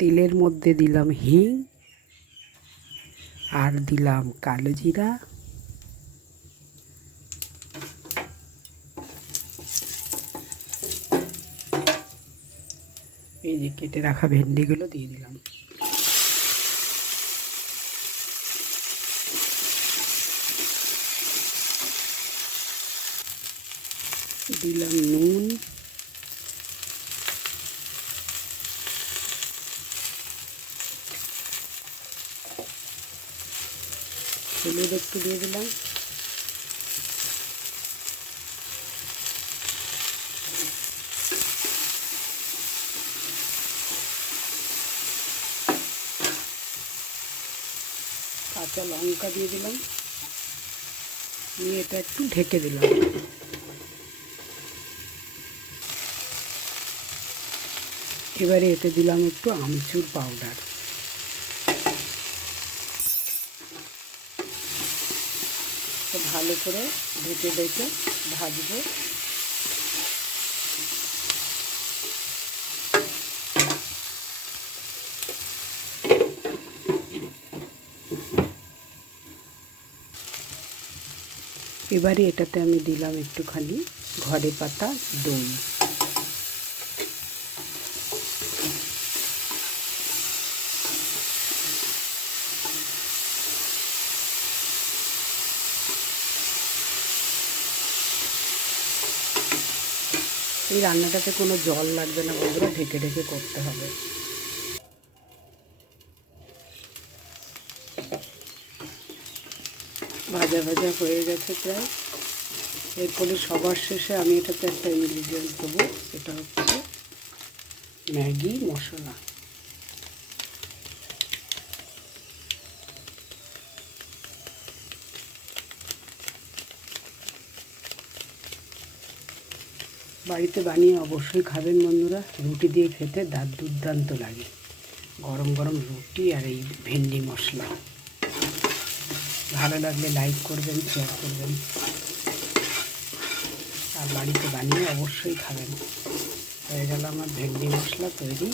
তেলের মধ্যে দিলাম হিং আর দিলাম কালো জিরা, এই যে কেটে রাখা ভেন্ডিগুলো দিয়ে দিলাম। দিলাম নুন, হলুদ একটু দিয়ে দিলাম, কাঁচা লঙ্কা দিয়ে দিলাম, নিয়ে এটা একটু ঢেকে দিলাম। এবারে এতে দিলাম একটু আমচুর পাউডার, ভালো করে ঢেকে ঢেকে ভাজবো। এবারে এটাতে আমি দিলাম একটুখানি ঘরে পাতা দই। এই রান্নাটাতে কোনো জল লাগবে না বন্ধুরা, ঢেকে ঢেকে করতে হবে। ভাজা ভাজা হয়ে গেছে প্রায়। এরপরে সবার শেষে আমি এটাতে একটা ইনগ্রিডিয়েন্ট দেবো, সেটা হচ্ছে ম্যাগি মশলা। বাড়িতে বানিয়ে অবশ্যই খাবেন বন্ধুরা, রুটি দিয়ে খেতে দুর্দান্ত লাগে। গরম গরম রুটি আর এই ভেন্ডি মশলা। ভালো লাগলে লাইক করবেন, শেয়ার করবেন, আর বাড়িতে বানিয়ে অবশ্যই খাবেন। হয়ে গেল আমার ভেন্ডি মশলা তৈরি।